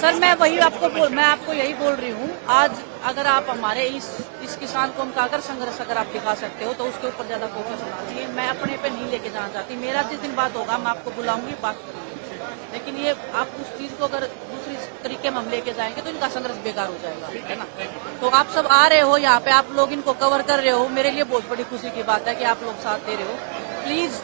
Sir मैं आपको यही बोल रही हूँ। आज अगर आप हमारे इस किसान कौम का अगर संघर्ष अगर आप दिखा सकते हो तो उसके ऊपर ज्यादा फोकस होना चाहिए। मैं अपने पे नहीं लेके जाना चाहती। मेरा जिस दिन बात होगा मैं आपको बुलाऊंगी, बात करूंगी, लेकिन ये आप उस चीज को अगर दूसरी तरीके में हम लेके जाएंगे तो इनका संघर्ष बेकार हो जाएगा, है ना। तो आप सब आ रहे हो यहाँ पे, आप लोग इनको कवर कर रहे हो, मेरे लिए बहुत बड़ी खुशी की बात है कि आप लोग साथ दे रहे हो। प्लीज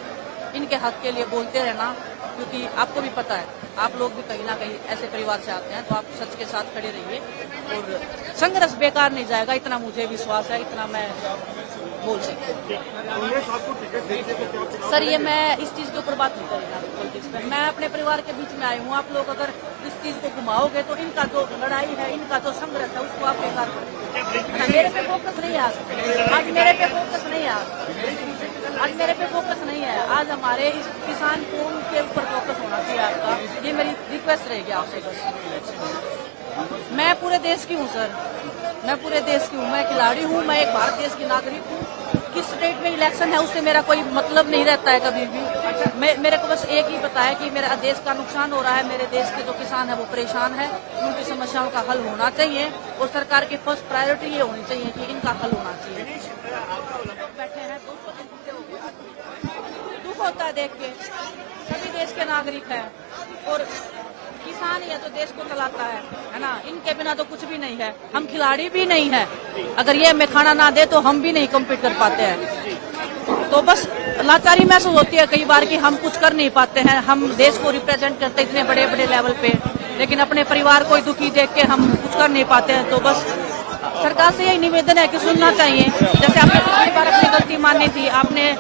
इनके हक के लिए बोलते रहना, क्योंकि आपको भी पता है आप लोग भी कहीं ना कहीं ऐसे परिवार से आते हैं, तो आप सच के साथ खड़े रहिए और संघर्ष बेकार नहीं जाएगा, इतना मुझे विश्वास है, इतना मैं बोल सकती हूँ। सर ये मैं इस चीज के ऊपर बात नहीं करूँगा, मैं अपने परिवार के बीच में आई हूँ। आप लोग अगर इस चीज को घुमाओगे तो इनका जो लड़ाई है, इनका जो संघर्ष है उसको आप बेकार करोगे। मेरे पे फोकस नहीं है आज मेरे पे फोकस नहीं है आज मेरे पे फोकस नहीं है। आज हमारे इस किसान को के ऊपर फोकस होना चाहिए आपका, ये मेरी रिक्वेस्ट रहेगी आपसे बस। मैं पूरे देश की हूँ सर, मैं पूरे देश की हूँ, मैं खिलाड़ी हूँ, मैं एक भारत देश की नागरिक हूँ। किस स्टेट में इलेक्शन है उससे मेरा कोई मतलब नहीं रहता है कभी भी। मेरे को बस एक ही पता है कि मेरा देश का नुकसान हो रहा है, मेरे देश के जो किसान है वो परेशान है, उनकी समस्याओं का हल होना चाहिए और सरकार की फर्स्ट प्रायोरिटी ये होनी चाहिए कि इनका हल होना चाहिए। बैठे हैं 200 दिन पूरे हो गए, दुख होता है देख के। सभी देश के नागरिक हैं और किसान ही है जो देश को चलाता है ना। इनके बिना तो कुछ भी नहीं है, हम खिलाड़ी भी नहीं है। अगर ये हमें खाना ना दे तो हम भी नहीं कम्पीट कर पाते हैं। तो बस लाचारी महसूस होती है कई बार कि हम कुछ कर नहीं पाते हैं। हम देश को रिप्रेजेंट करते इतने बड़े बड़े लेवल पे, लेकिन अपने परिवार को दुखी देख के हम कुछ कर नहीं पाते हैं। तो बस सरकार से यही निवेदन है कि सुनना चाहिए। जैसे आपने पिछली बार अपनी गलती मानी थी, आपने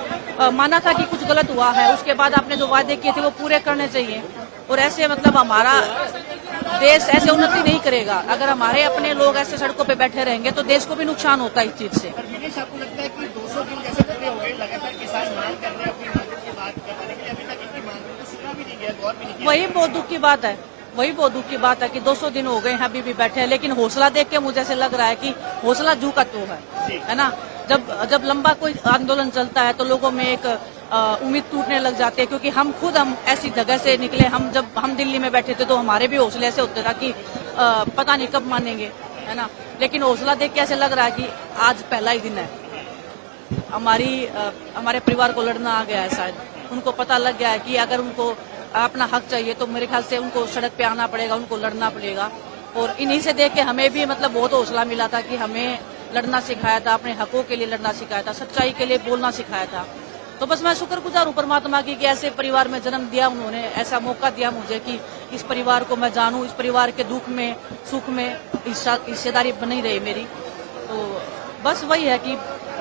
माना था कि कुछ गलत हुआ है, उसके बाद आपने जो वादे किए थे वो पूरे करने चाहिए। और ऐसे मतलब हमारा देश ऐसे उन्नति नहीं करेगा अगर हमारे अपने लोग ऐसे सड़कों पे बैठे रहेंगे, तो देश को भी नुकसान होता है इस चीज से। आपको लगता है कि 200 दिन कैसे पूरे हो गए, लगातार किसान मांग कर रहे हैं अपनी मांगों की बात कर रहे हैं, लेकिन अभी तक इनकी मांगों को सुना भी नहीं गया, गौर भी नहीं किया। वही बहुत दुख की बात है, वही बहुत दुख की बात है कि 200 दिन हो गए हैं अभी भी बैठे हैं। लेकिन हौसला देख के मुझे ऐसे लग रहा है कि हौसला झुका तो है ना। जब लंबा कोई आंदोलन चलता है तो लोगों में एक उम्मीद टूटने लग जाती है, क्योंकि हम ऐसी जगह से निकले। जब हम दिल्ली में बैठे थे तो हमारे भी हौसले ऐसे होते था कि पता नहीं कब मानेंगे, है ना। लेकिन हौसला देख के ऐसे लग रहा है कि आज पहला ही दिन है। हमारे परिवार को लड़ना आ गया है, शायद उनको पता लग गया है कि अगर उनको अपना हक चाहिए तो मेरे ख्याल से उनको सड़क पे आना पड़ेगा, उनको लड़ना पड़ेगा। और इन्हीं से देख के हमें भी मतलब बहुत हौसला मिला था कि हमें लड़ना सिखाया था, अपने हकों के लिए लड़ना सिखाया था, सच्चाई के लिए बोलना सिखाया था। तो बस मैं शुक्रगुजार हूँ परमात्मा की कि ऐसे परिवार में जन्म दिया, उन्होंने ऐसा मौका दिया मुझे कि इस परिवार को मैं जानूं, इस परिवार के दुख में सुख में हिस्सेदारी बनी रही मेरी। तो बस वही है कि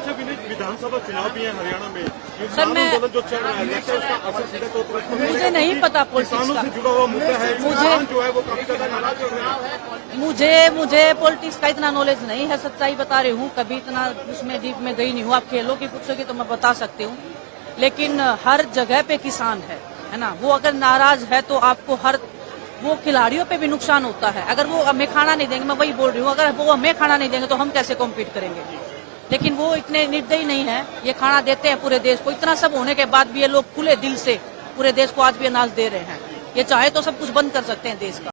विधानसभा चुनाव भी है हरियाणा में, सर मैं जो चल रहा है उसका असर सीधा तौर पर मुझे नहीं पता पॉलिटिक्स का, जुड़ा हुआ मुद्दा है, जो है वो काफी ज्यादा नाराज हो रहा है। मुझे पॉलिटिक्स का इतना नॉलेज नहीं है, सच्चाई बता रही हूँ। कभी इतना उसमें डीप में गई नहीं हूँ। आप खेलों की पूछोगे तो मैं बता सकती हूँ, लेकिन हर जगह पे किसान है ना। वो अगर नाराज है तो आपको वो खिलाड़ियों पे भी नुकसान होता है। अगर वो हमें खाना नहीं देंगे, मैं वही बोल रही हूँ, अगर वो हमें खाना नहीं देंगे तो हम कैसे कॉम्पीट करेंगे। लेकिन वो इतने निर्दयी नहीं है, ये खाना देते हैं पूरे देश को। इतना सब होने के बाद भी ये लोग खुले दिल से पूरे देश को आज भी अनाज दे रहे हैं। ये चाहे तो सब कुछ बंद कर सकते हैं देश का।